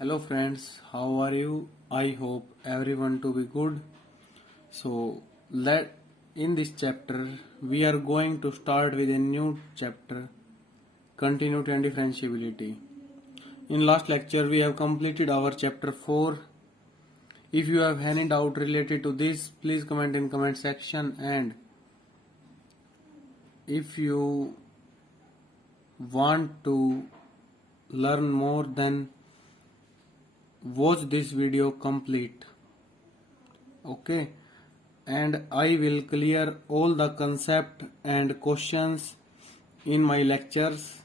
Hello friends, how are you? I hope everyone to be good. So let in this chapter we are going to start with a new chapter, continuity and differentiability. In last lecture we have completed our chapter 4. If you have any doubt related to this, please comment in comment section, and if you want to learn more, then watch this video complete. Okay, and I will clear all the concept and questions in my lectures.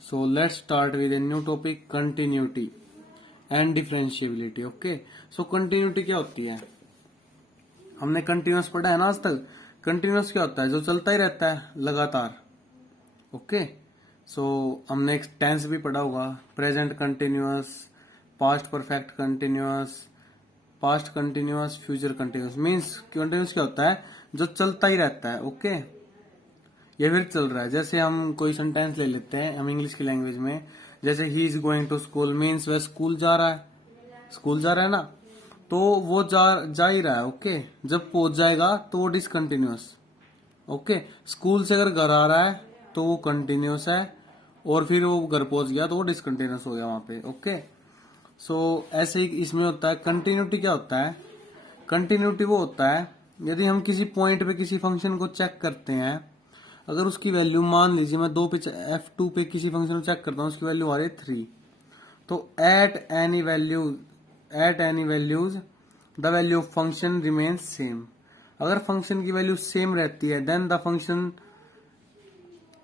So let's start with a new topic, continuity and differentiability. Okay, so continuity क्या होती है? हमने continuous पढ़ा है ना आज तक. Continuous क्या होता है? जो चलता ही रहता है लगातार. ओके, सो हमने एक टेंस भी पढ़ा होगा, present continuous, past perfect continuous, past continuous, future continuous. Means continuous क्या होता है? जो चलता ही रहता है. ओके, ये फिर चल रहा है. जैसे हम कोई सेंटेंस ले लेते हैं हम इंग्लिश की लैंग्वेज में, जैसे he is going to school, means वह स्कूल जा रहा है. स्कूल जा रहा है ना, तो वो जा ही रहा है. ओके, जब पहुंच जाएगा तो वो डिसकंटिन्यूस. ओके, स्कूल से अगर घर आ रहा है तो वो कंटिन्यूस है, और फिर वो घर पहुंच गया तो वो डिसकंटिन्यूस हो गया वहां पे. ओके, सो ऐसे ही इसमें होता है. कंटिन्यूटी क्या होता है? कंटिन्यूटी वो होता है यदि हम किसी पॉइंट पे किसी फंक्शन को चेक करते हैं, अगर उसकी वैल्यू, मान लीजिए मैं 2 पे F2 पे किसी फंक्शन को चेक करता हूँ, उसकी वैल्यू आ रही है 3, तो at any values the value of function remains same. अगर फंक्शन की वैल्यू सेम रहती है then the function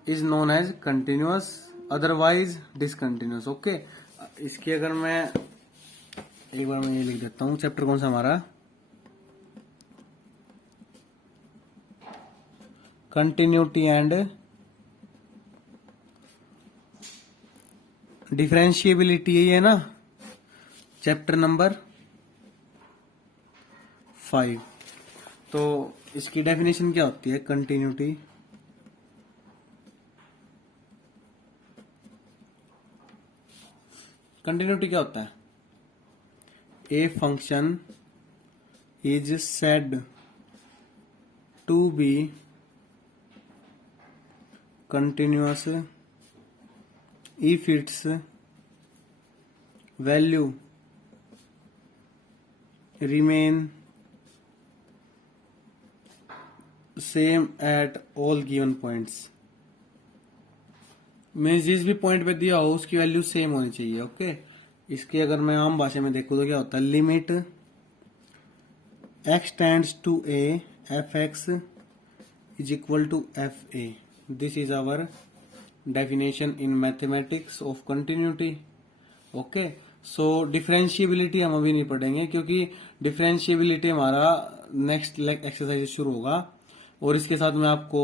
is known as continuous, otherwise discontinuous. Okay, इसकी अगर मैं एक बार मैं ये लिख देता हूं, चैप्टर कौन सा हमारा, कंटिन्यूटी एंड डिफरेंशिएबिलिटी, यही है ना, चैप्टर नंबर 5. तो इसकी डेफिनेशन क्या होती है? कंटिन्यूटी क्या होता है? A function is said to be continuous if its value remain same at all given points. मैं जिस भी पॉइंट पे दिया हो उसकी वैल्यू सेम होनी चाहिए. ओके, इसकी अगर मैं आम भाषा में देखूं तो क्या होता है? Limit x tends to a f(x) is equal to f a. This is our definition in mathematics of continuity. Okay, so differentiability हम अभी नहीं पढ़ेंगे क्योंकि differentiability हमारा नेक्स्ट एक्सरसाइज शुरू होगा, और इसके साथ मैं आपको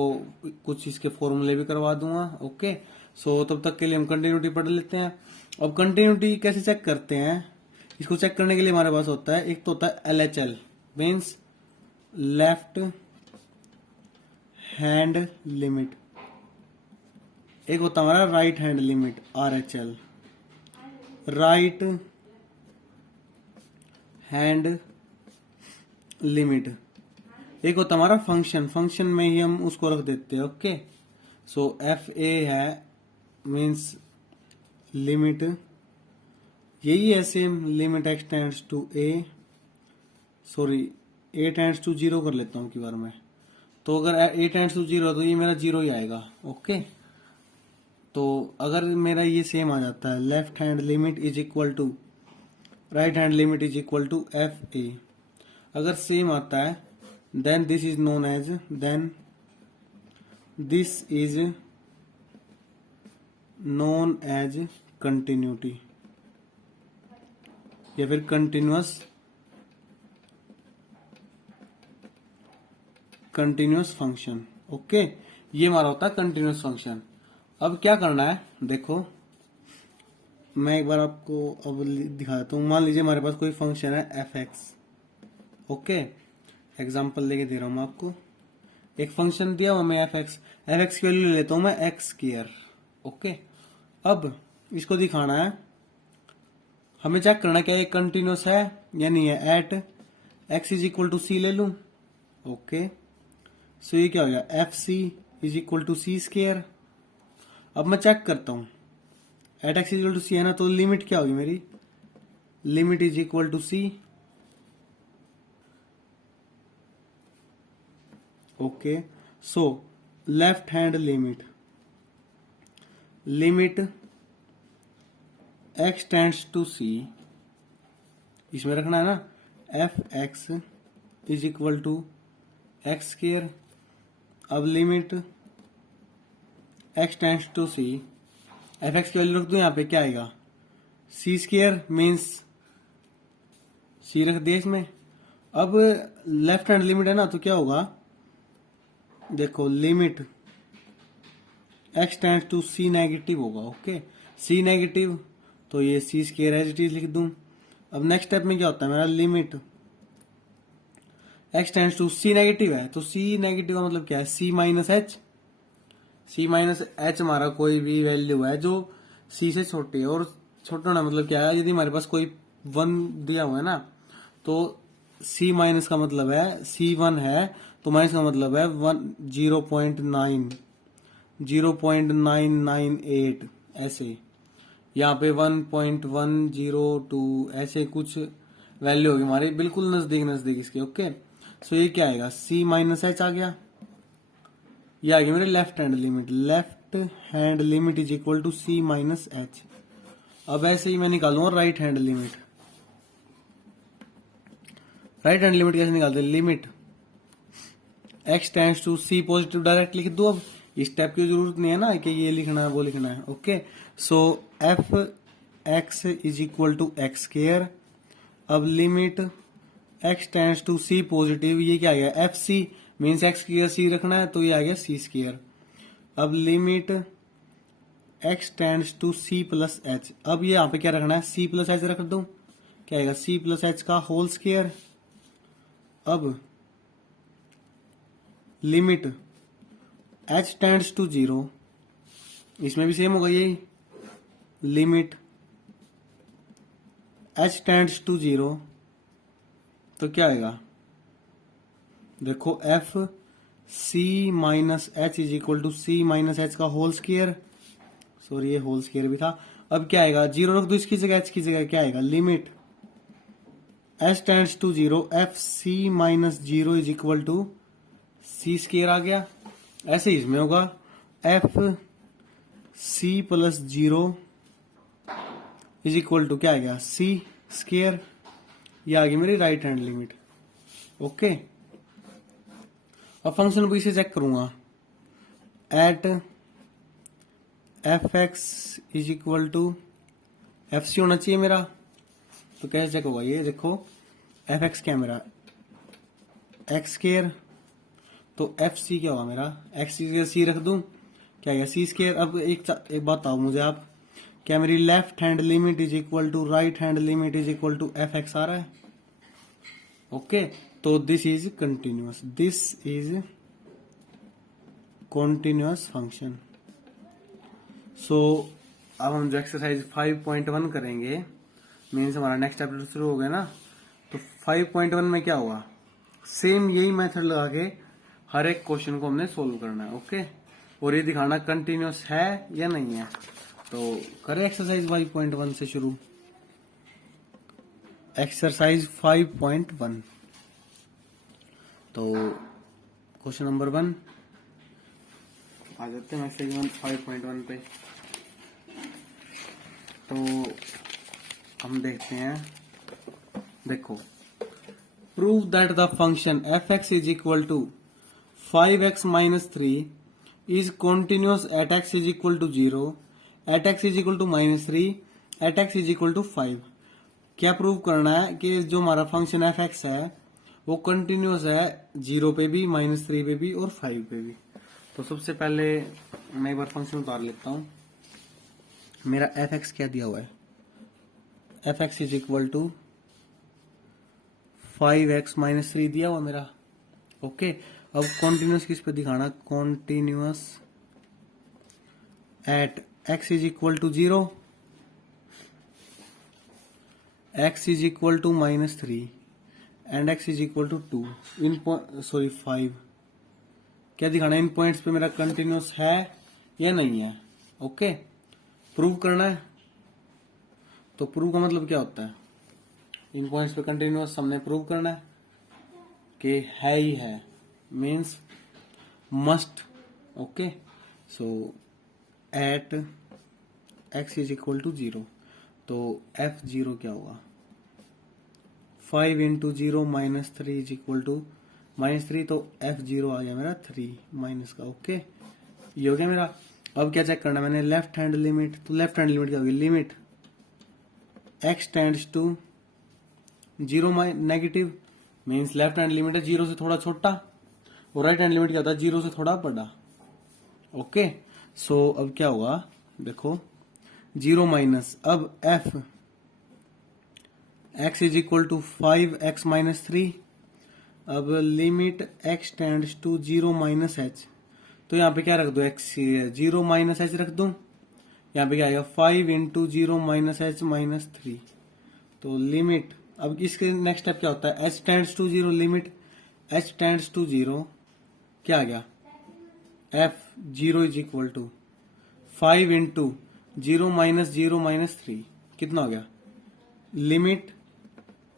कुछ इसके फॉर्मूले भी करवा दूंगा. ओके, सो तब तक के लिए हम कंटिन्यूटी पढ़ लेते हैं. अब कंटिन्यूटी कैसे चेक करते हैं? इसको चेक करने के लिए हमारे पास होता है, एक तो होता है LHL, means left hand limit, एक होता है हमारा right hand limit RHL, right hand limit. एक होता हमारा फंक्शन में ही हम उसको रख देते हैं. ओके, सो FA है, मीन्स लिमिट, यही है same, limit x tends to a, sorry a tends to 0 कर लेता हूं की बार में. तो अगर a टेंड्स टू 0 तो ये मेरा 0 ही आएगा. ओके, तो अगर मेरा ये सेम आ जाता है, left hand limit is equal to right hand limit is equal to FA, अगर सेम आता है then this is known as, then this is known as continuity, या फिर कंटिन्यूअस फंक्शन. ओके, ये हमारा होता है कंटिन्यूअस फंक्शन. अब क्या करना है देखो, मैं एक बार आपको अब दिखा देता हूं. मान लीजिए हमारे पास कोई फंक्शन है f(x). ओके, एग्जांपल लेके दे रहा हूं मैं आपको. एक फंक्शन दिया हुआ मैं f(x) की वैल्यू ले लेता हूं मैं x². ओके, अब इसको दिखाना है हमें चेक करना क्या ये कंटिन्यूस है या नहीं है। At x is equal to c ले लूं। ओके, सो ये क्या हो गया, f c is equal to c square. अब मैं चेक करता हूं, at x is equal to c है ना, तो लिमिट क्या होगी मेरी, limit is equal to c. Okay, so left hand limit, limit x tends to c, इसमें रखना है ना, f x is equal to x square. अब limit x tends to c, f x की वैल्यू रख दो, यहां पे क्या आएगा, सी स्केयर मीन्स सी रख दिया इसमें। अब लेफ्ट हैंड लिमिट है ना, तो क्या होगा, देखो limit x tends to c negative होगा। ओके, सी नेगेटिव, तो ये c square as it is लिख दूं। अब नेक्स्ट स्टेप में क्या होता है मेरा, limit x tends to c negative है, तो सी नेगेटिव का मतलब क्या है, c minus h. C minus h हमारा कोई भी वैल्यू है जो सी से छोटी है, और छोटा होना मतलब क्या है, यदि हमारे पास कोई 1 दिया हुआ है ना, तो सी माइनस का मतलब है सी 1 है, तो माइनस का मतलब है 0.998 ऐसे, यहाँ पे 1.102 ऐसे कुछ वैल्यू होगी हमारे बिल्कुल नजदीक नजदीक इसके। ओके, सो ये क्या आएगा, सी माइनस एच आ गया, ये आ गया मेरे left hand limit. Left hand limit is equal to c minus h. अब ऐसे ही मैं निकालूंगा right hand limit. Right hand limit कैसे निकालते हैं, limit x tends to c positive direct लिख दो। अब इस स्टेप की जरूरत नहीं है ना कि ये लिखना है वो लिखना है। Okay, so f x is equal to x square. अब limit x tends to c positive, ये क्या आ गया, f c means x square c रखना है, तो ये आ गया सी स्केयर। अब limit x tends to c plus h, अब ये यहाँ पे क्या रखना है, सी प्लस एच रख दो, क्या आएगा, सी प्लस एच का होल स्केयर। अब लिमिट एच टेंड्स टू 0, इसमें भी सेम होगा यही, लिमिट एच टेंड्स टू 0, तो क्या आएगा, देखो f c minus h is equal to c minus h का होल स्केयर। सॉरी, ये होल स्केयर भी था। अब क्या आएगा, 0 रख दो इसकी जगह, एच की जगह क्या आएगा, limit h tends to 0 F c minus 0 is equal to c square आ गया। ऐसे ही इसमें होगा, f c plus 0 is equal to क्या आ गया, सी स्केयर। ये आ गई मेरी राइट हैंड लिमिट। ओके, अब फंक्शन को इसे चेक करूंगा, at f x is equal to f c होना चाहिए मेरा, तो कैसे चेक होगा, ये देखो एफ एक्स क्या है मेरा, एक्स स्केयर, तो एफ सी क्या होगा मेरा, एक्स सी रख दूं, क्या है सी स्केयर। अब एक बात बताओ मुझे आप, क्या मेरी left hand limit is equal to right hand limit is equal to f x आ रहा है। ओके, तो this is continuous, this is continuous function. So अब हम जो एक्सरसाइज 5.1 करेंगे, मीन्स हमारा नेक्स्ट चैप्टर शुरू हो गया ना, तो 5.1 में क्या होगा, सेम यही मेथड लगा के हर एक क्वेश्चन को हमने सोल्व करना है। ओके, और ये दिखाना कंटिन्यूअस है या नहीं है। तो करें एक्सरसाइज 5.1 से शुरू। एक्सरसाइज 5.1, तो क्वेश्चन नंबर 1 आ जाते हैं एक्सरसाइज 5.1 पे। तो हम देखते हैं, देखो, prove that the function f x is equal to 5x minus 3 is continuous at x is equal to 0, at x is equal to minus 3, at x is equal to 5। क्या prove करना है कि जो हमारा फंक्शन एफ एक्स है वो continuous है 0 पे भी, माइनस 3 पे भी और 5 पे भी। तो सबसे पहले मैं एक बार फंक्शन उतार लेता हूं। मेरा एफ एक्स क्या दिया हुआ है, f x is equal to 5x minus 3 दिया हुआ मेरा। ओके, अब कॉन्टिन्यूअस किस पे दिखाना, continuous at x is equal to 0। x is equal to -3 and x is equal to 2 in 5। क्या दिखाना है, इन पॉइंट्स पे मेरा कंटिन्यूस है या नहीं है। ओके, प्रूव करना है। तो प्रूव का मतलब क्या होता है, इन पॉइंट्स पे कंटिन्यूस हमने प्रूव करना है कि है ही है, means must. Okay, so at x is equal to 0, तो f0 क्या होगा, 5 इंटू 0 -3 इज इक्वल टू -3, तो f0 आ गया मेरा 3 माइनस का। ओके, ये हो गया मेरा। अब क्या चेक करना मैंने, लेफ्ट हैंड लिमिट। तो लेफ्ट हैंड लिमिट क्या होगी, limit x tends to 0 negative, means left hand limit है 0 से थोड़ा छोटा, और राइट हैंड लिमिट क्या होता है 0 से थोड़ा बड़ा। ओके, सो अब क्या होगा, देखो 0 माइनस, अब f x is equal to 5x minus 3। अब limit x tends to 0 minus h, तो यहाँ पे क्या रख दो, x 0 माइनस h रख दो। यहाँ पे क्या आएगा, 5 इंटू 0 माइनस h माइनस 3। तो लिमिट, अब इसके नेक्स्ट स्टेप क्या होता है, h tends to 0, limit h tends to 0 क्या आ गया, f0 is equal to 5 into 0 minus 3, कितना हो गया, limit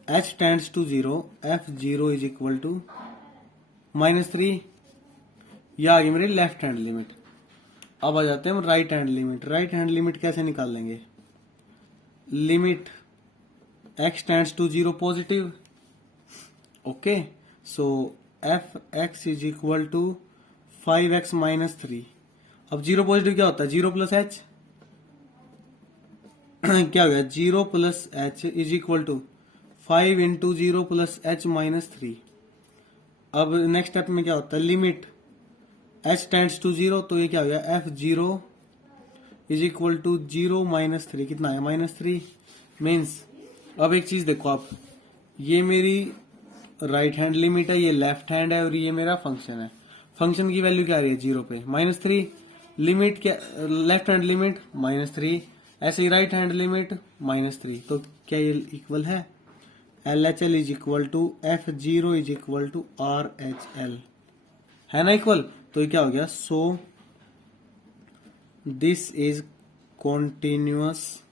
h tends to 0, f0 is equal to -3। यह आ गई मेरी लेफ्ट हैंड लिमिट। अब आ जाते हैं हम right hand limit. Right hand limit कैसे निकाल लेंगे, limit x tends to 0 positive. Okay, so f x is equal to 5x minus 3। अब 0 पॉजिटिव क्या होता है, 0 प्लस h क्या हो गया, 0 plus h is equal to 5 into 0 plus h minus 3। अब नेक्स्ट स्टेप में क्या होता है, लिमिट h टेंड्स टू 0, तो ये क्या हो गया, f0 is equal to 0 minus 3, कितना है, -3। मीन्स अब एक चीज देखो आप, ये मेरी राइट हैंड लिमिट है, ये लेफ्ट हैंड है, और ये मेरा फंक्शन है। फंक्शन की वैल्यू क्या आ रही है, 0 पे -3। लिमिट क्या, लेफ्ट हैंड लिमिट -3, ऐसे ही राइट हैंड लिमिट -3। तो क्या ये इक्वल है, LHL is equal to f0 is equal to RHL, है ना इक्वल। तो ये क्या हो गया, so this is continuous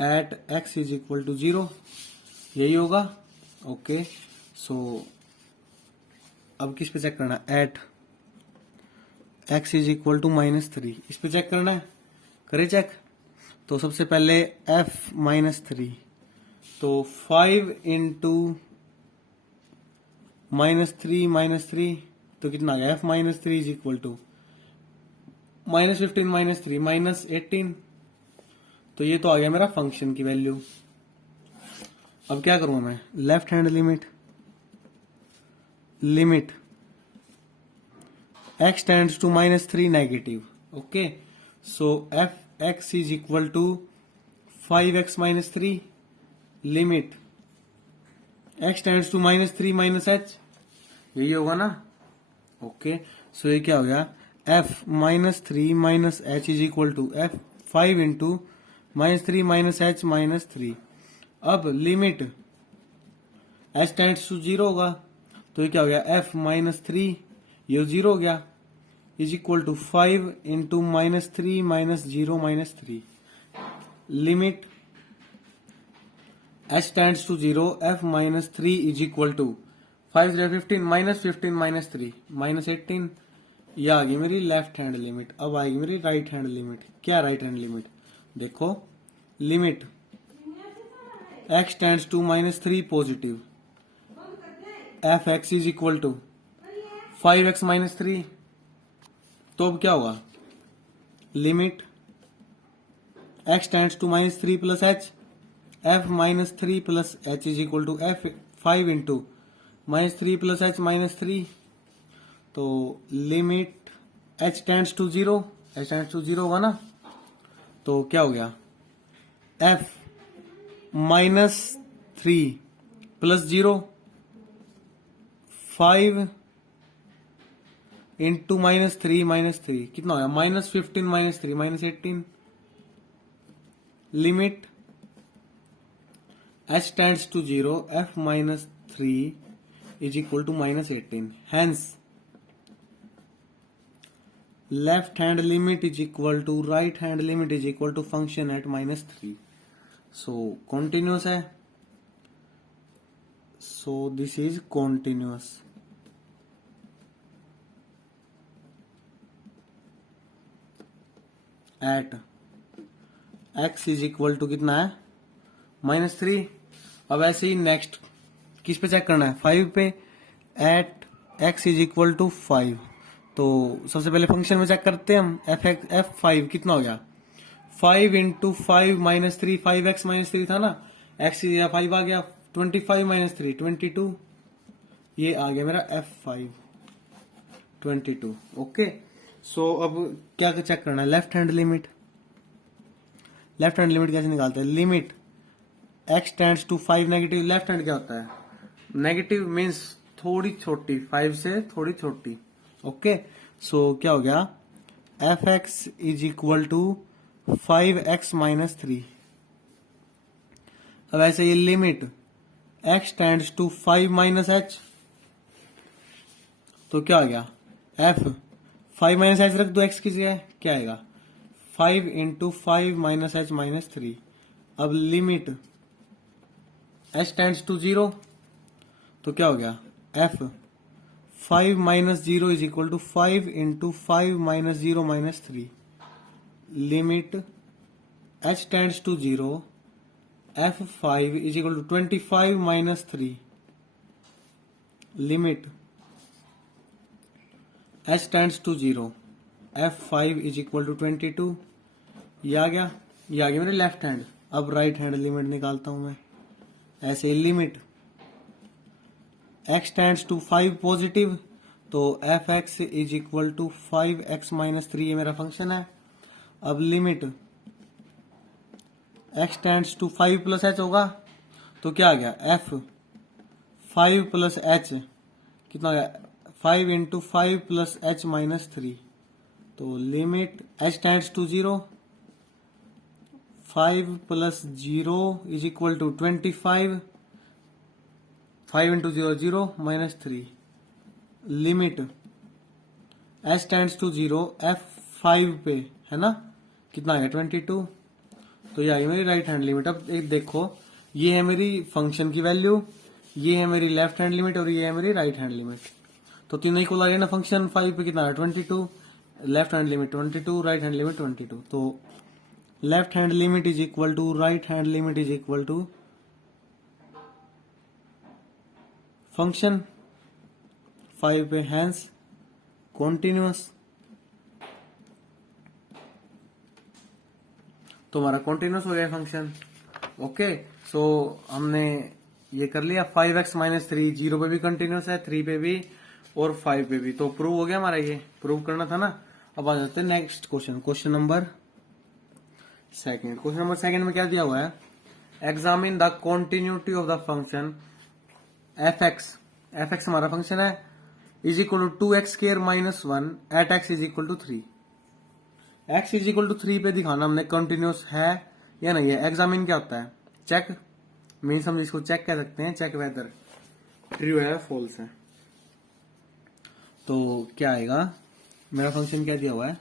at x is equal to 0, यही होगा। ओके, सो अब किस पे चेक करना, at x is equal to -3, इस पे चेक करना है, करे चेक। तो सबसे पहले f -3, तो 5 इंटू -3 तो कितना आ गया, f -3 इज इक्वल टू -15 -3 -18। तो ये तो आ गया मेरा फंक्शन की वैल्यू। अब क्या करूंगा मैं, left hand limit, limit x tends to -3 negative. Okay, so f x is equal to 5x minus 3, limit x tends to -3 minus h, यही होगा ना। ओके, सो ये क्या हो गया, f -3 minus h is equal to f 5 into -3 minus h minus 3। अब limit h tends to 0 होगा, तो ये क्या हो गया, f -3, ये 0 हो गया, is equal to 5 into -3 minus 0 minus 3। Limit h tends to 0, f -3 is equal to 5 15 -15 minus 3 -18। यह आ गई मेरी लेफ्ट हैंड लिमिट। अब आएगी मेरी राइट हैंड लिमिट। क्या राइट हैंड लिमिट, देखो limit x tends to -3 positive, f x is equal to 5x minus 3। तो अब क्या होगा, limit x tends to -3 plus h, f -3 plus h is equal to f 5 into -3 plus h minus 3। तो limit h tends to 0, h tends to 0 होगा ना, तो क्या हो गया, f -3 प्लस 0, 5 इंटू -3 माइनस 3, कितना हो गया, -15 minus 3 -18। Limit h tends to 0 f minus 3 is equal to minus 18. Hence, left hand limit is equal to right hand limit is equal to function at minus 3. So, continuous है. So, this is continuous. At x is equal to कितना है? -3. अब ऐसे ही next किस पे check करना है? 5 पे. At x is equal to 5. तो सबसे पहले फंक्शन में चेक करते हैं हम. f5 कितना हो गया? 5 इंटू 5 माइनस 3, 5x माइनस 3 था ना, x 5 आ गया, 25 माइनस 3 22, ये आ गया मेरा f5 22. ओके, सो अब क्या चेक करना है? Left hand limit. Left hand limit कैसे निकालते हैं? Limit x tends to 5 negative. Left hand क्या होता है? नेगेटिव मीन्स थोड़ी छोटी, 5 से थोड़ी छोटी. ओके, सो क्या हो गया? f(x) is equal to 5x minus 3. अब ऐसे ये limit x tends to 5 minus h, तो क्या हो गया? f 5 माइनस h रख दो x की जगह, क्या आएगा? 5 इंटू 5 माइनस h माइनस 3. अब लिमिट h टेंड्स टू 0, तो क्या हो गया? f 5 minus 0 is equal to 5 into 5 minus 0 minus 3. Limit h tends to 0, f5 is equal to 25 minus 3. Limit h tends to 0, f5 is equal to 22. ये आ गया मेरे left hand. अब right hand limit निकालता हूं मैं. ऐसे limit x tends to 5 positive, तो f(x) is equal to 5x minus 3, ये मेरा फंक्शन है. अब limit x tends to 5 plus h होगा, तो क्या आ गया? f 5 प्लस h कितना हो गया? 5 इंटू 5 प्लस h माइनस 3. तो limit h tends to 0, 5 plus 0 is equal to 25. 5 into 0 0 minus 3. Limit h tends to 0, f5 पे है ना, कितना आ गया? 22. तो ये आ गई मेरी राइट हैंड लिमिट. अब एक देखो, ये है मेरी फंक्शन की वैल्यू, ये है मेरी लेफ्ट हैंड लिमिट और ये है मेरी राइट हैंड लिमिट. तो तीनों इक्वल आ गया ना. फंक्शन 5 पे कितना है? 22. Left hand limit 22, right hand limit 22. तो left hand limit is equal to right hand limit is equal to function 5 पे, हैंस कॉन्टिन्यूअस. तो हमारा कॉन्टिन्यूअस हो गया फंक्शन. ओके, सो हमने ये कर लिया. 5x माइनस 3 0 पे भी कंटिन्यूअस है, 3 पे भी और 5 पे भी. तो प्रूव हो गया हमारा. ये प्रूव करना था ना. अब आ जाते हैं next question. Question number second में क्या दिया हुआ है? Examine the continuity of the function f(x) हमारा फंक्शन है, is equal to 2x square minus 1 at x is equal to 3. x is equal to 3 पे दिखाना हमने कंटिन्यूअस है या नहीं है. एग्जामिन क्या होता है? चेक. मीन्स हम इसको चेक कह सकते हैं, चेक वेदर ट्रू है फॉल्स है. तो क्या आएगा? मेरा फंक्शन क्या दिया हुआ है?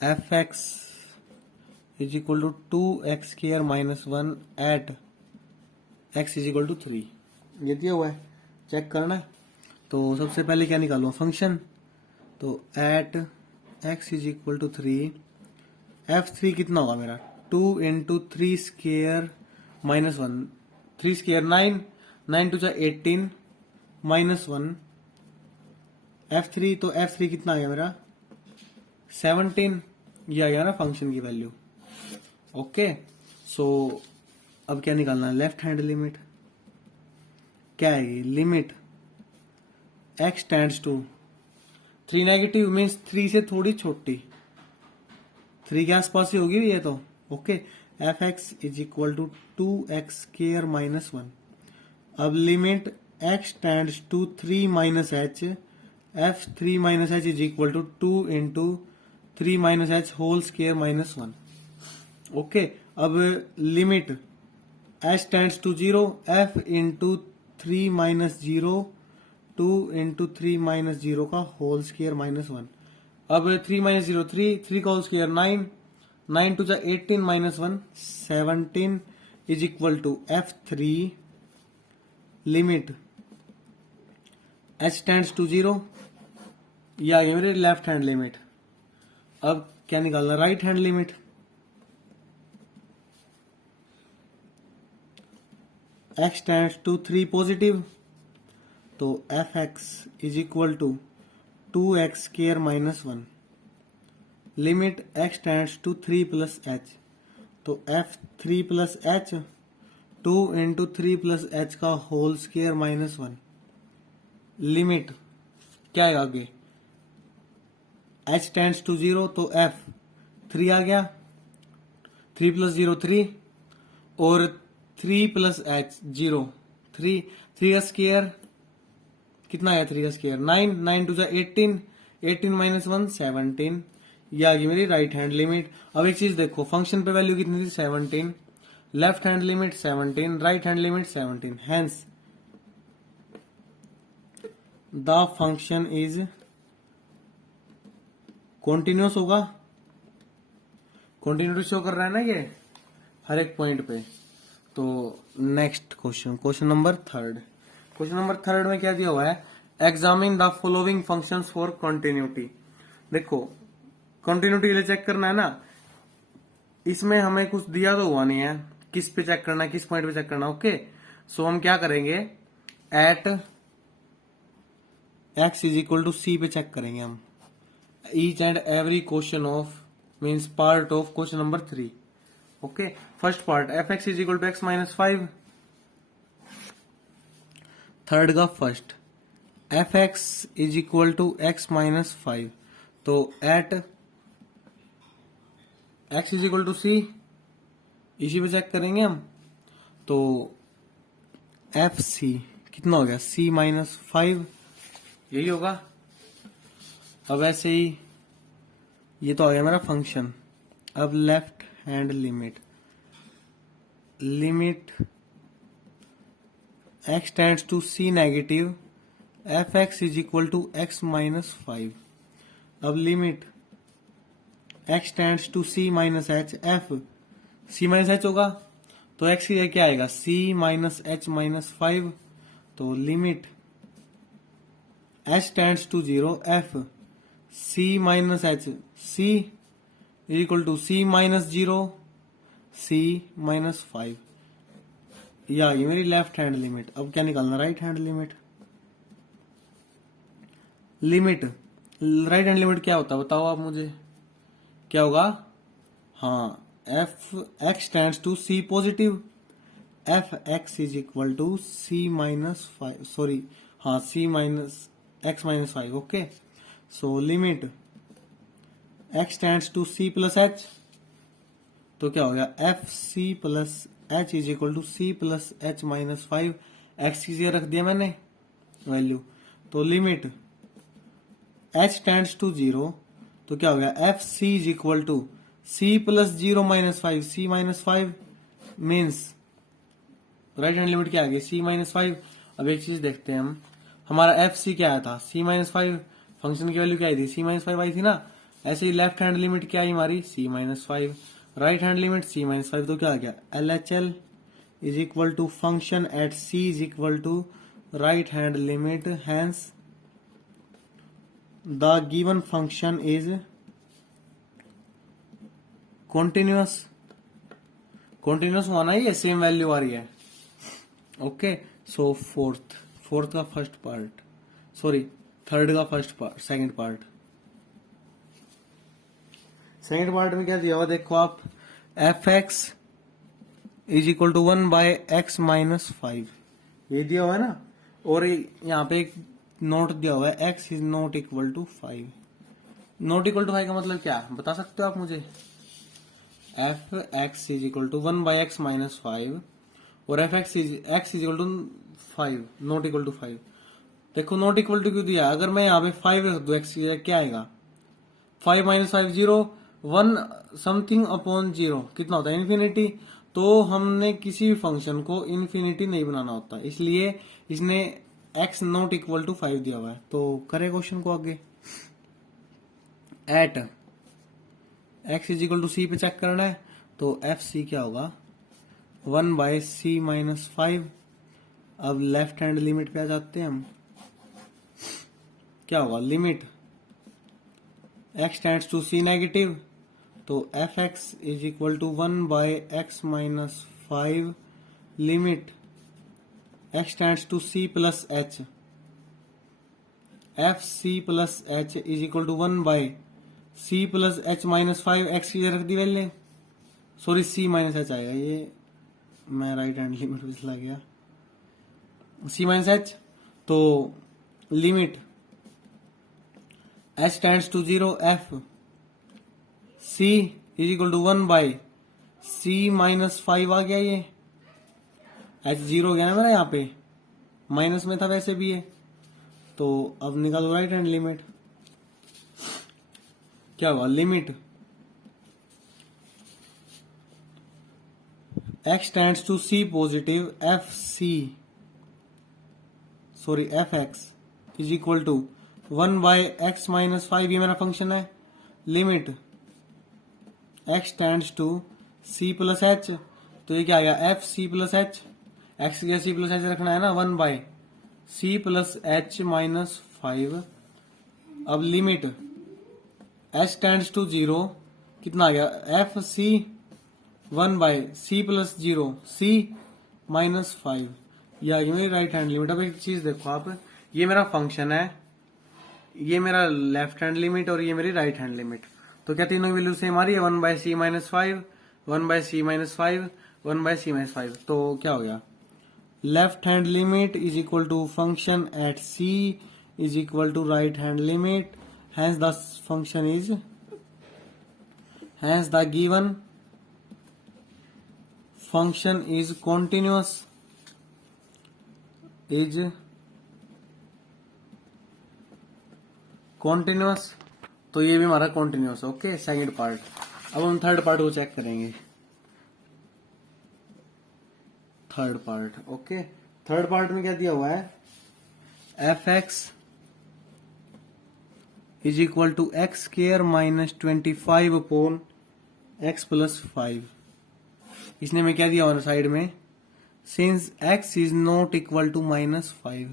f(x) is equal to 2x square minus 1 at x is equal to 3. ये दिया हुआ है, चेक करना है. तो सबसे पहले क्या निकालूंगा? फंक्शन. तो at x is equal to 3, f3 कितना होगा मेरा? 2 into 3 square minus 1, 3 square 9, 9 two 18 minus 1 f3. तो f3 कितना आ गया मेरा? 17. ये आ गया ना फंक्शन की वैल्यू. ओके, सो अब क्या निकालना है? Left hand limit. क्या है? Limit x tends to 3 negative means 3 से थोड़ी छोटी, 3 के आसपास ही होगी ये तो. Okay, f(x) is equal to 2x square minus 1. अब limit x tends to 3 minus h, f3 minus h is equal to 2 into 3 minus h whole square minus 1. Okay, अब limit h tends to 0 f into 3 minus 0 2 into 3 minus 0 का whole square minus 1। अब 3 minus 0 3 का whole square 9 9 two जा 18 minus 1 17 is equal to f3 limit h tends to 0। ये आ गया मेरे left hand limit. अब क्या निकालना, right hand limit. x tends to 3 positive, तो fx is equal to 2x square minus 1 limit x tends to 3 plus h, तो f3 plus h 2 into 3 plus h का होल स्क्वायर माइनस 1 लिमिट क्या है आगे, h tends to 0, तो f 3 आ गया, 3 plus 0 3 और 3 plus h 0 3 3 का स्क्वायर कितना है, 3 का स्क्वायर 9 9 टू जा 18 18 माइनस 1 17। ये आ गई मेरी राइट हैंड लिमिट। अब एक चीज देखो, फंक्शन पे वैल्यू कितनी थी 17, left hand limit 17, right hand limit 17, hence the function is continuous होगा। कॉन्टिन्यूटी शो कर रहा है ना ये हर एक पॉइंट पे। तो next question, question number third. Question number third में क्या दिया हुआ है, examine the following functions for continuity. देखो कंटिन्यूटी के लिए चेक करना है ना, इसमें हमें कुछ दिया तो हुआ नहीं है, किस पे चेक करना है, किस पॉइंट पे चेक करना है। ओके, सो हम क्या करेंगे, at x is equal to c पे चेक करेंगे हम each and every question of means part of question number 3। Okay, first part fx is equal to x minus 5, third का first fx is equal to x minus 5, तो at x is equal to c इसी पे check करेंगे हम। तो f सी कितना हो गया, c माइनस 5, यही होगा। अब ऐसे ही ये तो आ गया मेरा फंक्शन। अब left hand limit, limit x tends to c negative fx is equal to x minus 5। अब limit x tends to c minus h, f c minus h होगा, तो x की जगह क्या आएगा, c माइनस h माइनस 5, तो limit h tends to 0 f c minus h, c is equal to c minus 0 c minus 5। ये आ गई मेरी लेफ्ट हैंड लिमिट। अब क्या निकालना, right hand limit. Limit right hand limit क्या होता है बताओ आप मुझे, क्या होगा, हाँ f x tends to c positive f x is equal to c minus 5, sorry हाँ c minus x minus 5। Okay, so limit x tends to c plus h, तो क्या हो गया f c plus h is equal to c plus h minus 5, x की जगह रख दिया मैंने वैल्यू, तो लिमिट h टेंड्स टू 0, तो क्या हो गया f c is equal to c plus 0 minus 5, c minus 5 means right hand limit क्या आ गई, c माइनस 5। अब एक चीज देखते हैं हम, हमारा एफ सी क्या आया था, c माइनस 5, फंक्शन की वैल्यू क्या आई थी, c माइनस 5 आई थी ना। ऐसे ही लेफ्ट हैंड लिमिट क्या आई हमारी, c minus 5, right hand limit c minus 5, तो क्या आ गया LHL is equal to function at c is equal to right hand limit, hence the given function is continuous. Continuous होना ही है, सेम वैल्यू आ रही है। ओके, सो फोर्थ का फर्स्ट पार्ट, सॉरी थर्ड का first part, second part. Second part में क्या दिया हुआ देखो आप, f x is equal to 1 by x minus 5, ये दिया हुआ है ना। और यहाँ पे एक नोट दिया हुआ है, x is not equal to 5। Not equal to 5 का मतलब क्या बता सकते हो आप मुझे, f x is equal to 1 by x minus 5 और f x is equal to 5, not equal to 5। देखो नॉट इक्वल टू क्यों दिया, अगर मैं यहाँ पे 5 रख दू एक्स की जगह क्या आएगा, 5 minus 5 0, one something upon zero कितना होता है इन्फिनिटी। तो हमने किसी भी फंक्शन को इन्फिनिटी नहीं बनाना होता, इसलिए इसने x नॉट इक्वल टू 5 दिया हुआ है। तो करें क्वेश्चन को आगे। At x is equal to c पे चेक करना है, तो एफ सी क्या होगा 1/c-5। अब लेफ्ट हैंड लिमिट पे आ जाते हैं हम, क्या होगा limit x tends to c negative, तो f x is equal to 1/x-5 limit x tends to c plus h, f c plus h is equal to 1/c plus h-5। x की रख दी value, sorry c minus h आएगा, ये मैं right hand limit में चला गया, c minus h. तो limit h tends to 0 f c is equal to 1/c-5 आ गया, ये h 0 हो गया ना मेरा, यहाँ पे माइनस में था वैसे भी है। तो अब निकालो राइट हैंड लिमिट, क्या हुआ limit x tends to c positive f x is equal to 1/x-5, ये मेरा फंक्शन है। Limit x tends to c plus h, तो ये क्या आएगा f c plus h, x की सी प्लस एच रखना है ना 1/c प्लस h-5। अब लिमिट h टेंड्स टू 0 कितना आ गया एफ सी 1/c प्लस 0 c-5, या ये मेरी राइट हैंड लिमिट। अब एक चीज देखो आप, ये मेरा फंक्शन है, ये मेरा लेफ्ट हैंड लिमिट और ये मेरी राइट हैंड लिमिट, तो क्या तीनों की वैल्यू सेम आ रही है 1/c-5, 1/c-5, 1/c-5। तो क्या हो गया left hand limit is equal to function at c is equal to right hand limit, hence the function is, hence the given function is continuous, is continuous. तो ये भी हमारा कॉन्टिन्यूअस, ओके सेकंड पार्ट। अब हम third part को check करेंगे, third part okay. Third part में क्या दिया हुआ है f x is equal to x square -25 upon x plus 5। इसने में क्या दिया हुआ साइड में, since x is not equal to -5,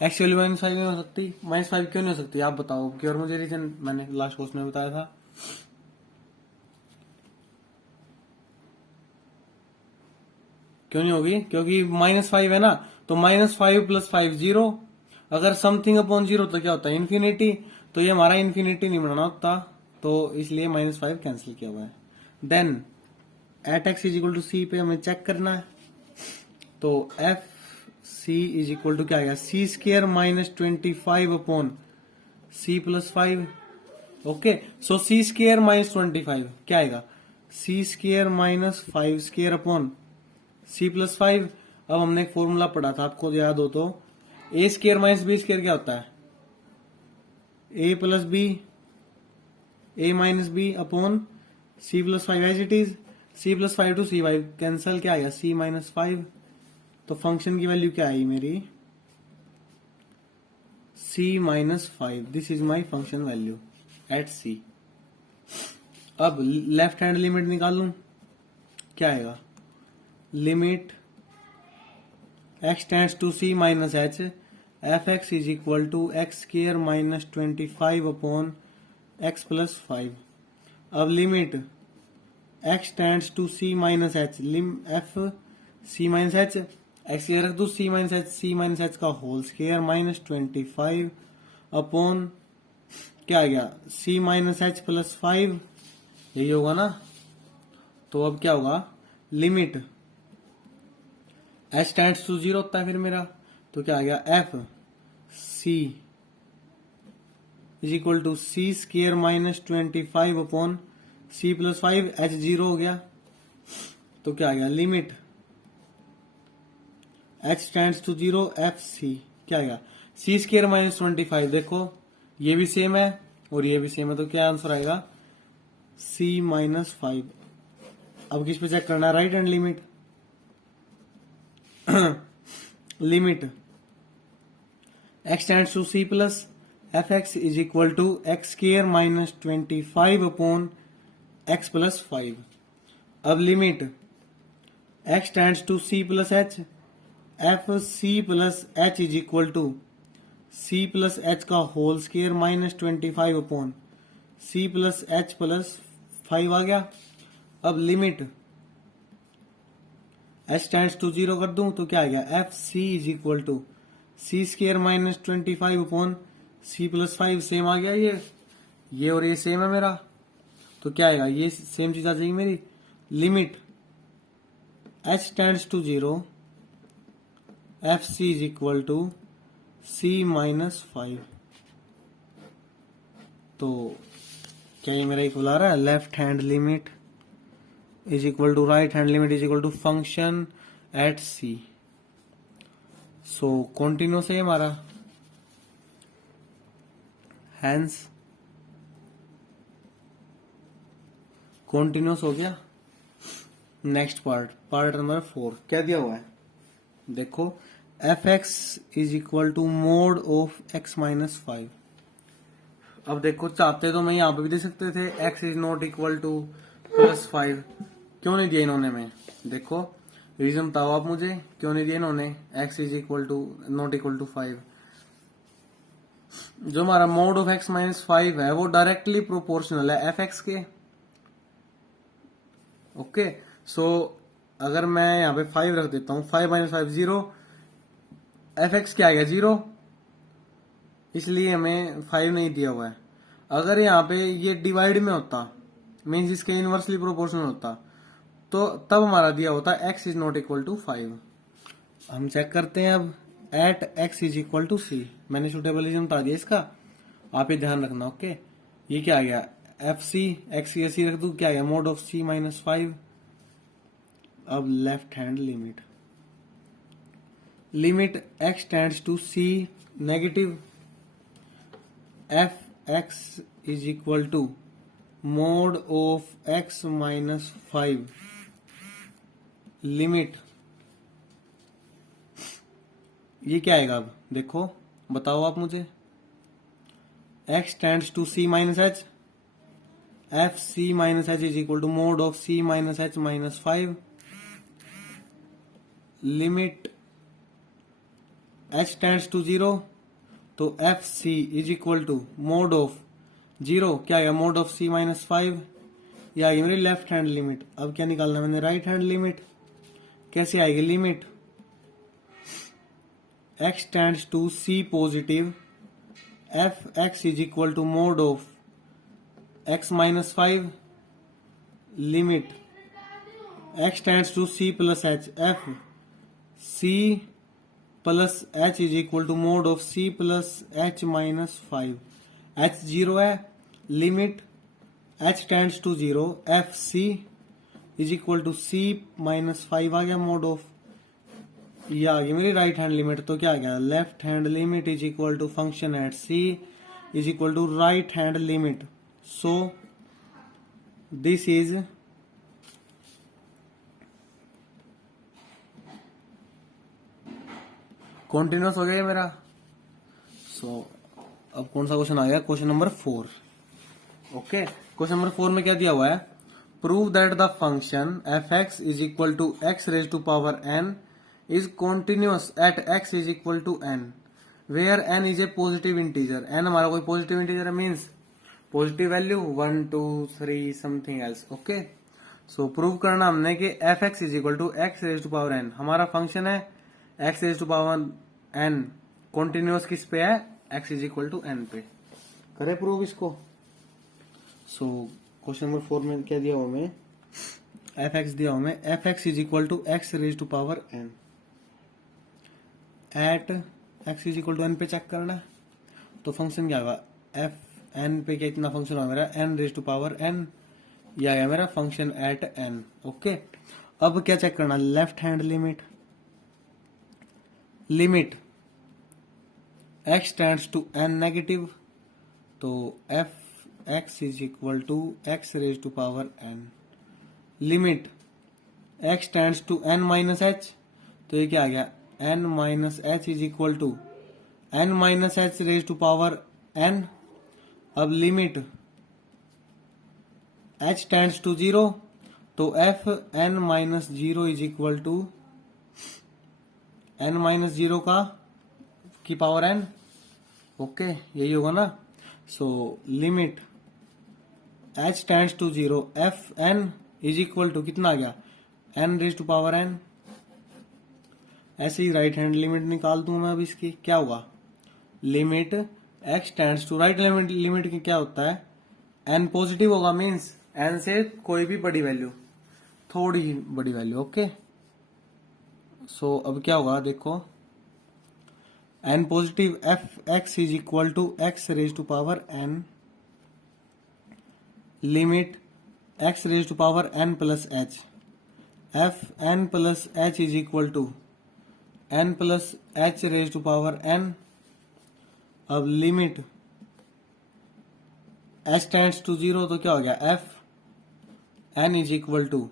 x value -5 नहीं हो सकती, -5 क्यों नहीं हो सकती आप बताओ, क्यों? और मुझे रीजन मैंने लास्ट क्वेश्चन में बताया था, क्यों नहीं होगी? क्योंकि -5 है ना, तो -5 + 5 0, अगर समथिंग अपॉन 0 तो क्या होता है इन्फिनिटी, तो ये हमारा इन्फिनिटी नहीं बनाना होता, तो इसलिए -5 कैंसिल किया हुआ है। Then at x is equal to c पे हमें चेक करना है, तो f c is equal to क्या आएगा सी स्क्वायर -25 अपॉन सी plus 5। Okay, so c square -25 क्या आएगा सी स्क्वायर -5 स्क्वायर अपॉन सी प्लस 5। अब हमने एक फॉर्मूला पढ़ा था, आपको याद हो तो, A square minus B square क्या होता है A plus B, A minus B upon C plus 5 as it is, C plus 5 to C 5 cancel, क्या आएगा सी -5। तो फंक्शन की वैल्यू क्या आई मेरी c-5, this is my function value at c। अब लेफ्ट हैंड लिमिट निकालूं, क्या आएगा limit x tends to c minus h, f x is equal to x square -25 upon x plus 5। अब limit x tends to c minus h, f c minus h, x रख दो c minus h का whole square -25 upon क्या आ गया c minus h plus 5, यही होगा ना। तो अब क्या होगा लिमिट h टेंड्स टू 0 होता है फिर मेरा, तो क्या आ गया F c is equal to C square -25 upon c plus 5, h 0 हो गया, तो क्या आ गया limit h tends to 0 F C, क्या आएगा सी स्क्वायर -25। देखो ये भी सेम है और ये भी सेम है, तो क्या आंसर आएगा c माइनस 5। अब किस पे चेक करना है? Right hand limit. Limit x tends to c plus f x is equal to x square minus 25 upon x plus 5। अब limit x tends to c plus h f c plus h is equal to c plus h का whole square minus 25 upon सी plus h plus 5 आ गया। अब limit h tends to 0 कर दूं तो क्या आ गया? F c is equal to c square minus 25 upon C plus 5। Same आ गया ये और ये सेम है मेरा, तो क्या आएगा? ये सेम चीज आ जाएगी मेरी। Limit h tends to 0 F c is equal to c minus 5। तो क्या ये मेरा इक्वल आ रहा है? Left hand limit is equal to right hand limit is equal to function at c. So continuous है हमारा, हैंस कॉन्टिन्यूस हो गया। नेक्स्ट पार्ट नंबर 4 क्या दिया हुआ है? देखो f x is equal to mod of x minus 5। अब देखो चाहते तो मैं यहाँ पे भी दे सकते थे x is not equal two plus 5। क्यों नहीं दिया इन्होंने? में देखो रीजन बताओ आप मुझे, क्यों नहीं दिया इन्होंने x is equal to not equal to 5? जो हमारा मोड ऑफ x माइनस 5 है वो डायरेक्टली प्रोपोर्शनल है एफ एक्स के। ओके, सो अगर मैं यहाँ पे 5 रख देता हूँ, 5 माइनस 5 0, एफ एक्स क्या आ गया? 0, इसलिए हमें 5 नहीं दिया हुआ है। अगर यहाँ पे ये डिवाइड में होता, मीन्स इसके इनवर्सली प्रोपोर्शनल होता, तो तब हमारा दिया होता x is not equal to 5। हम चेक करते हैं अब at x is equal to c। मैंने सुटेबलिज्म बता दिया इसका, आप ये ध्यान रखना। ओके, ये क्या आ गया? एफ सी एक्स की सी रख दू, क्या आ गया? Mod of c minus 5। अब left hand limit x tends to c negative f x is equal to mod of x minus 5। Limit ये क्या आएगा? अब देखो बताओ आप मुझे, x tends to c minus h f c minus h is equal to mod of c minus h minus 5। Limit h tends to 0 तो f c is equal to mod of 0, क्या आएगा? Mode of c minus 5। ये आएगी मेरी left hand limit. अब क्या निकालना मैंने? Right hand limit. कैसे आएगी? Limit x tends to c positive f x is equal to mod of x minus 5। Limit x tends to c plus h f c plus h is equal to mod of c plus h minus 5। h 0 है। Limit h tends to 0 f c is equal to c minus 5 आ गया mod of, ये आ गई मेरी right hand limit. तो क्या आ गया? Left hand limit is equal to function at c is equal to right hand limit. So this is continuous हो गया मेरा। सो अब कौन सा क्वेश्चन आ गया? Question number 4। Okay, question number 4 में क्या दिया हुआ है? Prove that the function f x is equal to x raise to power n is continuous at x is equal to n where n is a positive integer. n हमारा कोई positive integer है, means positive value 1 2 3 something else. Okay, so prove करना हमने कि f x is equal to x raise to power n हमारा function है x raise to power n, continuous किस पे है? x is equal to n पे। करे प्रूव इसको। सो क्वेश्चन नंबर 4 में क्या दिया हुआ हमें? एफ एक्स दिया हुआ हमें, f x is equal to x raise to power n at x is equal to n पे चेक करना है। तो फंक्शन क्या होगा? एफ n पे क्या इतना फंक्शन होगा मेरा? n raise to power n, यह आया मेरा फंक्शन एट n। ओके, अब क्या चेक करना? Left hand limit x tends to n negative, तो f x is equal to x raise to power n। Limit x tends to n minus h, तो ये क्या आ गया n minus h is equal to n minus h raise to power n। अब limit h tends to 0, तो f n minus 0 is equal to n minus 0 की power n। Okay, यही होगा ना। So limit h tends to 0 f n is equal to कितना आ गया n raise to power n। ऐसे ही राइट हैंड लिमिट निकाल दूं मैं अब इसकी। क्या होगा limit x tends to right limit की क्या होता है n पॉजिटिव होगा, मीन्स n से कोई भी बड़ी वैल्यू, थोड़ी ही बड़ी वैल्यू। ओके, सो अब क्या होगा देखो n positive f x is equal to x raise to power n। Limit x raise to power n plus h f n plus h is equal to n plus h raise to power n। अब limit h tends to 0, तो क्या हो गया f n is equal to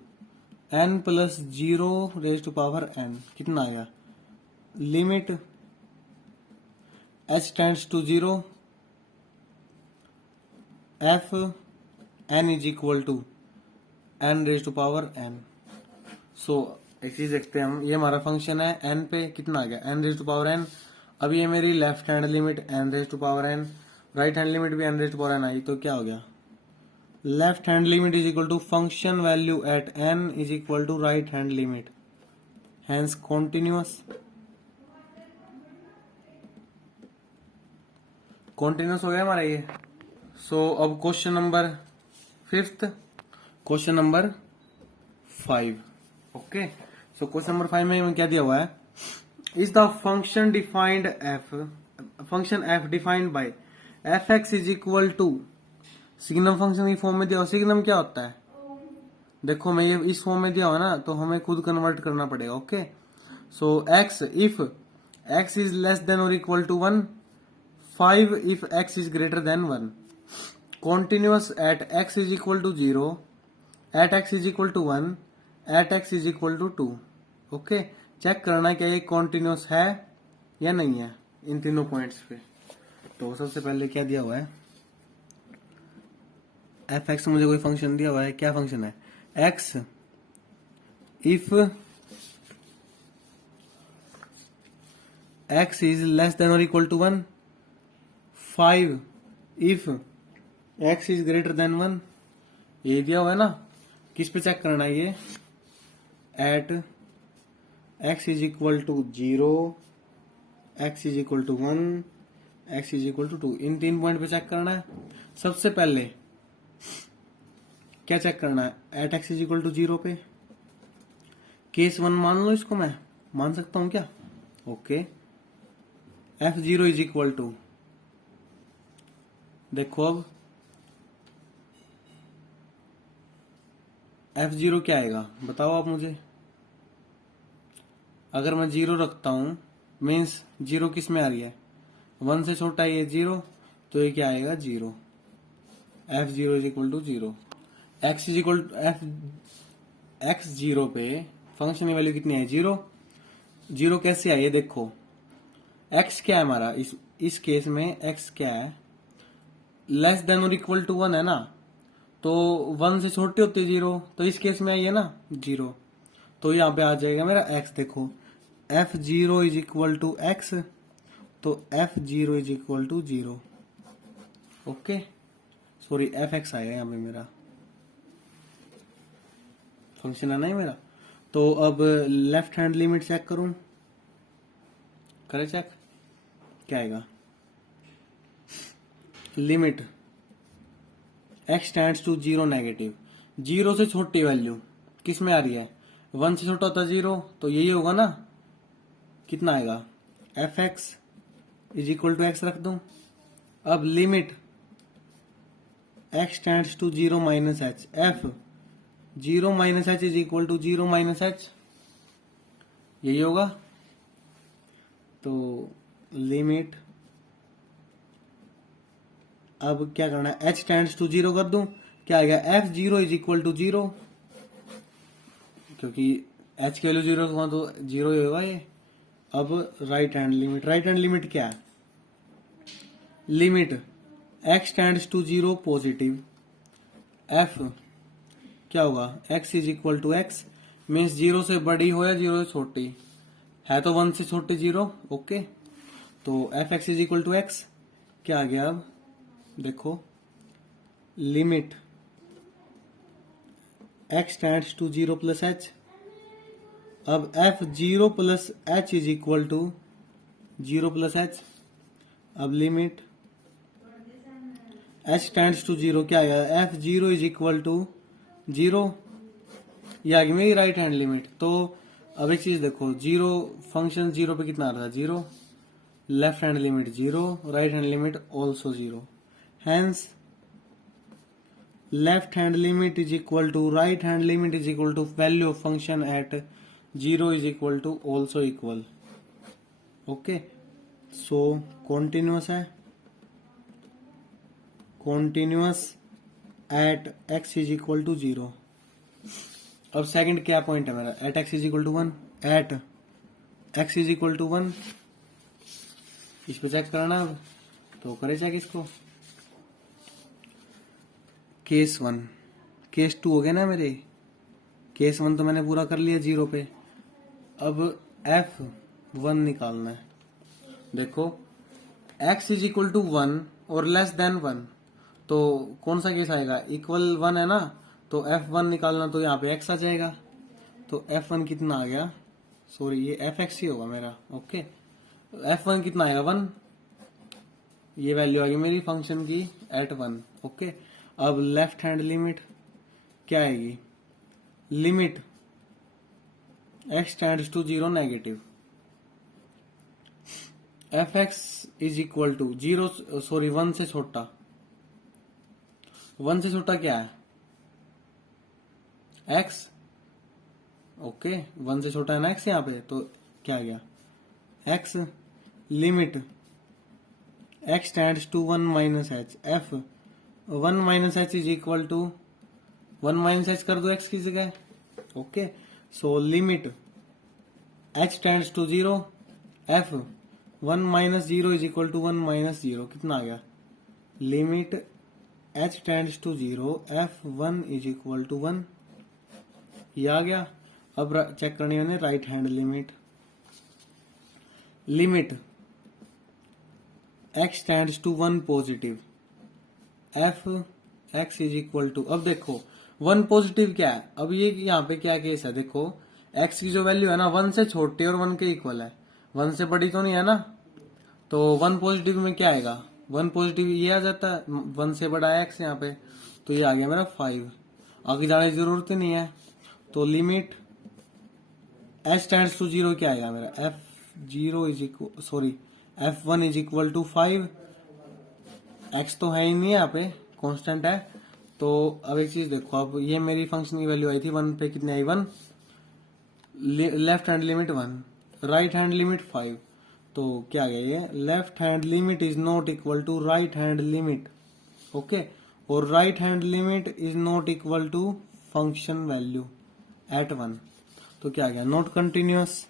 n plus 0 raise to power n। कितना आ गया limit h tends to 0 f n is equal to n raise to power n। So एक चीज देखते हैं हम, ये हमारा फंक्शन है n पे, कितना आ गया n raise to power n। अब ये मेरी left hand limit n raise to power n, right hand limit भी n raise to power n आई, तो क्या हो गया left hand limit is equal to function value at n is equal to right hand limit, hence continuous. Continuous हो गया हमारा ये। सो अब question number 5, question number 5। Okay, so question number 5 में क्या दिया हुआ है, is the function defined function f defined by f x is equal to signum function की फॉर्म में दिया हुआ। सिग्नम क्या होता है देखो, मैं ये इस फॉर्म में दिया हुआ ना, तो हमें खुद कन्वर्ट करना पड़ेगा। Okay, so x if x is less than और equal to 1, 5 if x is greater than 1, continuous at x is equal to 0, at x is equal to 1, at x is equal to 2। Okay, check करना क्या ये continuous है या नहीं है इन तीनों points पे। तो सबसे पहले क्या दिया हुआ है, एफ एक्स मुझे कोई फंक्शन दिया हुआ है। क्या फंक्शन है x if x is less than और equal to 1, 5 if x is greater than 1। ये दिया हुआ है ना, किस पे चेक करना है ये, at x is equal to 0, x is equal to 1, x is equal to 2, इन 3 पॉइंट पे चेक करना है। सबसे पहले क्या चेक करना है, at x is equal to 0 पे केस 1 मान लो, इसको मैं मान सकता हूं क्या। Okay, f0 is equal to, देखो अब f0 क्या आएगा बताओ आप मुझे। अगर मैं 0 रखता हूं, मीन्स 0 किस में आ रही है 1 से छोटा है ये 0, तो ये क्या आएगा 0। f0 is equal to 0, x is equal to x0 पे फंक्शन की वैल्यू कितनी है 0। 0 कैसे आई है देखो, x क्या है हमारा इस केस में, x क्या है लेस देन और इक्वल टू 1 है ना, तो 1 से छोटी होती है 0, तो इस केस में आई है ना 0, तो यहाँ पे आ जाएगा मेरा x। देखो f0 is equal to x, तो f0 is equal to 0। Okay, sorry fx आएगा यहाँ पे, मेरा फंक्शन है ना ये मेरा। तो अब लेफ्ट हैंड लिमिट चेक करूं, करे चेक, क्या आएगा limit x tends to 0 negative, 0 से छोटी वैल्यू किस में आ रही है 1 से छोटा होता है 0, तो यही होगा ना, कितना आएगा f x is equal to x रख दूं। अब limit x tends to 0 minus h, f 0 minus h is equal to 0 minus h, यही होगा। तो लिमिट अब क्या करना है, h टेंड्स टू 0 कर दूं, क्या आ गया f0 इज इक्वल टू 0, क्योंकि h की वैल्यू 0 हुआ तो 0 ही होगा ये। अब राइट हैंड लिमिट क्या है, limit x tends to 0 positive, f क्या होगा x is equal to x, means 0 से बड़ी हो या 0 से छोटी है, तो 1 से छोटी 0, ओके। तो f x is equal to x, क्या आ गया, अब देखो limit x tends to 0 plus h, अब f0 plus h is equal to 0 plus h, अब लिमिट h टेंड्स टू 0, क्या आएगा f0 इज इक्वल टू 0, ये आ गई मेरी राइट हैंड लिमिट। तो अब एक चीज देखो, 0 फंक्शन 0 पे कितना आ रहा है 0, left hand limit 0, right hand limit also 0, hence left hand limit is equal to right hand limit is equal to value of function at 0 is equal to also equal, okay. So continuous है, continuous at x is equal to 0। अब second क्या point है मेरा, at x is equal to 1, at x is equal to 1, इस पे check करना। अब तो करे चेक इसको, केस 1 केस 2 हो गया ना मेरे, केस 1 तो मैंने पूरा कर लिया 0 पे, अब f1 निकालना है। देखो x इज इक्वल टू 1 और लेस देन 1, तो कौन सा केस आएगा, इक्वल 1 है ना, तो f1 निकालना, तो यहाँ पे x आ जाएगा, तो f1 कितना आ गया, सॉरी ये fx ही होगा मेरा, ओके। f1 कितना आएगा 1, ये वैल्यू आ गई मेरी फंक्शन की एट 1, ओके। अब लेफ्ट हैंड लिमिट क्या आएगी, limit x tends to 0 negative, fx is equal to 0, sorry 1 से छोटा, 1 से छोटा क्या है x, ओके, 1 से छोटा है ना x यहाँ पे, तो क्या आ गया x, limit x tends to 1 minus h, f 1 minus h is equal to 1 minus h कर दो x की जगह, okay. So limit h tends to 0, f 1 minus 0 is equal to 1 minus 0, कितना आ गया, limit h tends to 0, f1 is equal to 1, ये आ गया। अब चेक करनी है right hand limit, limit x tends to 1 positive, f x is equal to, अब देखो 1 पॉजिटिव क्या है, अब ये यहाँ पे क्या केस है, देखो x की जो वैल्यू है ना 1 से छोटी और 1 के इक्वल है, 1 से बड़ी तो नहीं है ना, तो 1 पॉजिटिव में क्या आएगा, 1 पॉजिटिव ये आ जाता है, 1 से बड़ा है x यहाँ पे, तो ये आ गया मेरा 5, आगे जाने की जरूरत ही नहीं है। तो लिमिट h टेंड्स टू 0 क्या आएगा मेरा, f0 is equal, sorry f1 is equal to 5, x तो है ही नहीं यहाँ पे, कांस्टेंट है। तो अब एक चीज देखो, अब ये मेरी फंक्शन की वैल्यू आई थी 1 पे, कितनी आई 1, left hand limit 1, right hand limit 5, तो क्या आ गया ये, left hand limit is not equal to right hand limit, okay, और right hand limit is not equal to function value at 1, तो क्या आ गया, not continuous,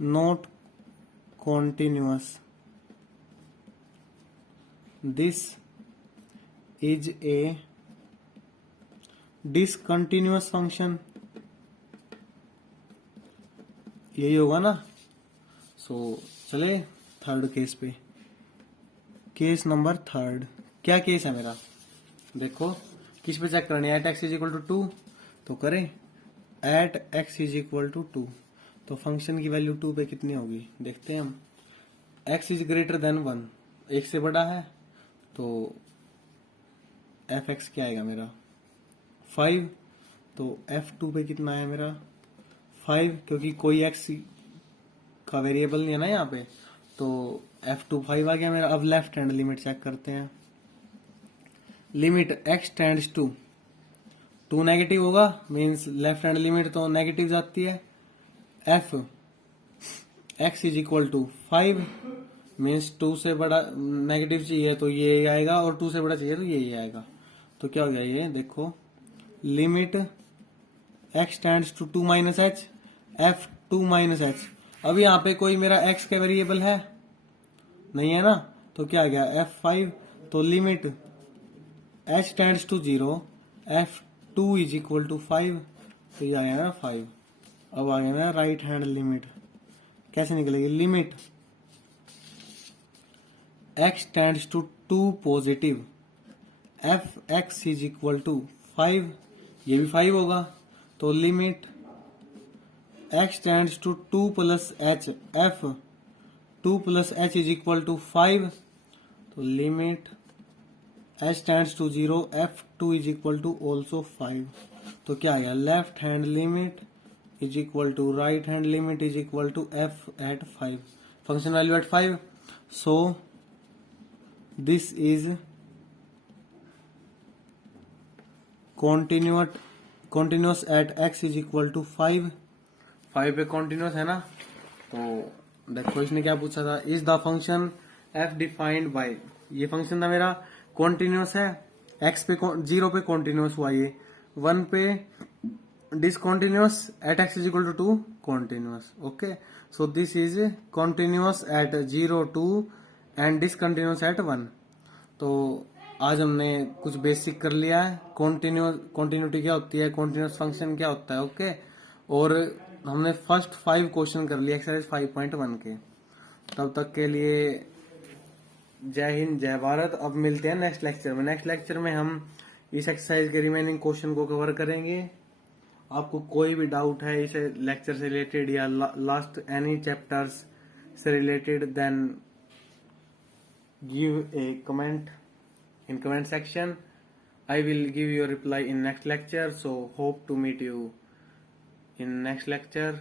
not continuous, this is a discontinuous function, यही होगा ना। सो चले third case पे, केस नंबर थर्ड, क्या केस है मेरा, देखो किस पे चेक करनी है, at x is equal to 2, तो करें at x is equal to 2, तो फंक्शन की वैल्यू 2 पे कितनी होगी देखते हैं हम, x इज ग्रेटर देन 1, एक से बड़ा है, तो एफ एक्स क्या आएगा मेरा 5, तो f2 पे कितना है मेरा 5, क्योंकि कोई x का वेरिएबल नहीं है ना यहाँ पे, तो f2 5 आ गया मेरा। अब लेफ्ट हैंड लिमिट चेक करते हैं, limit x tends to 2 negative होगा, मीन्स लेफ्ट हैंड लिमिट तो नेगेटिव जाती है, f x is equal to 5, means 2 से बड़ा नेगेटिव चाहिए तो ये आएगा और 2 से बड़ा चाहिए तो ये आएगा। तो क्या हो गया ये देखो, limit x tends to 2 minus h f 2 minus h. अब यहाँ पे कोई मेरा x का वेरिएबल है नहीं है ना, तो क्या आ गया f5। तो limit h tends to 0 f2 is equal to 5। तो ये आ गया ना 5। अब आ गया ना राइट हैंड लिमिट, कैसे निकलेगी, limit x tends to 2 positive f x is equal to 5, ये भी 5 होगा। तो limit x tends to 2 plus h f 2 plus h is equal to 5। तो limit h tends to 0 f2 is equal to also 5। तो क्या आ गया, left hand limit is equal to right hand limit is equal to f at 5, function value eight 5। So this is continuous at x is equal to 5 पे continuous है ना। तो देखो इसने क्या पूछा था, is the function f defined bye, ये फंक्शन था मेरा continuous है, x पे 0 पे continuous हुआ, ये 1 पे discontinuous, at x is equal to 2 continuous। Okay, so this is continuous at 0 2 and discontinuous at 1। तो आज हमने कुछ बेसिक कर लिया है, कॉन्टिन्यूटी क्या होती है, कॉन्टिन्यूस फंक्शन क्या होता है। ओके, और हमने फर्स्ट 5 क्वेश्चन कर लिए एक्सरसाइज 5.1 के। तब तक के लिए जय हिंद जय भारत। अब मिलते हैं नेक्स्ट लेक्चर में। नेक्स्ट लेक्चर में हम इस एक्सरसाइज के रिमेनिंग क्वेश्चन को कवर करेंगे। आपको कोई भी डाउट है इस लेक्चर से रिलेटेड या लास्ट एनी चैप्टर्स से related, then give a comment in comment section. I will give you a reply in next lecture. So hope to meet you in next lecture.